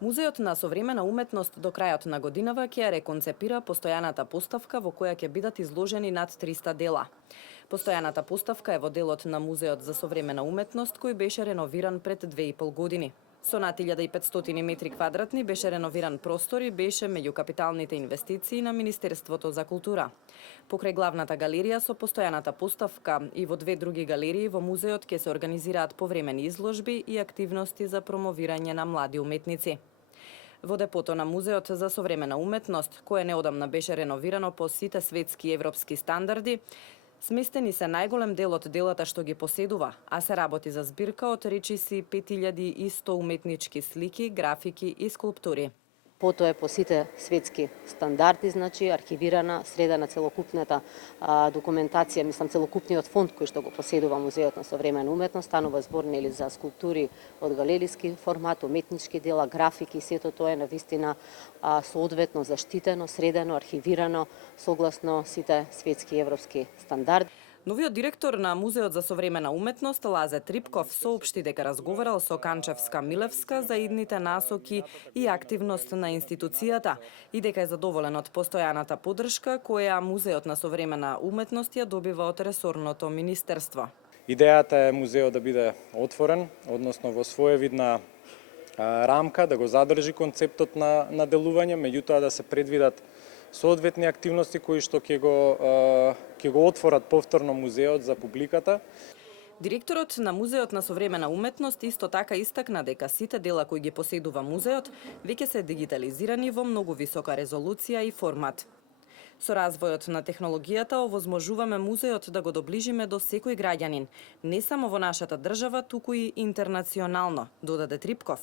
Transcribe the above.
Музеот на современа уметност до крајот на годинава ќе ја реконцепира постојаната поставка во која ќе бидат изложени над 300 дела. Постојаната поставка е во делот на Музеот за современа уметност кој беше реновиран пред 2,5 години. Со над 1500 метри квадратни беше реновиран простор и беше меѓу капиталните инвестиции на Министерството за култура. Покрај главната галерија со постојаната поставка и во две други галерии во музеот ќе се организираат повремени изложби и активности за промовирање на млади уметници. Во депото на Музеот за современа уметност, кое неодамна беше реновирано по сите светски и европски стандарди, сместени се најголем дел од делата што ги поседува, а се работи за збирка од речиси 5100 уметнички слики, графики и скулптури. Фото е по сите светски стандарди, значи архивирана, средена целокупната документација, целокупниот фонд кој што го поседува Музеот на современа уметност, станува збор нели за скулптури од галериски формат, уметнички дела, графики, сето тоа е навистина соодветно заштитено, средено, архивирано согласно сите светски и европски стандарди. Новиот директор на Музеот за современа уметност Лазе Трипков соопшти дека разговарал со Канчевска Милевска за идните насоки и активност на институцијата и дека е задоволен од постојаната поддршка која Музеот на современа уметност ја добива од ресорното министерство. Идејата е музеот да биде отворен, односно во своевидна рамка, да го задржи концептот на делување, меѓутоа да се предвидат соодветни активности кои што ќе го отворат повторно музеот за публиката. Директорот на Музеот на современа уметност исто така истакна дека сите дела кои ги поседува музеот веќе се дигитализирани во многу висока резолуција и формат. Со развојот на технологијата овозможуваме музеот да го доближиме до секој граѓанин, не само во нашата држава, туку и интернационално, додаде Трипков.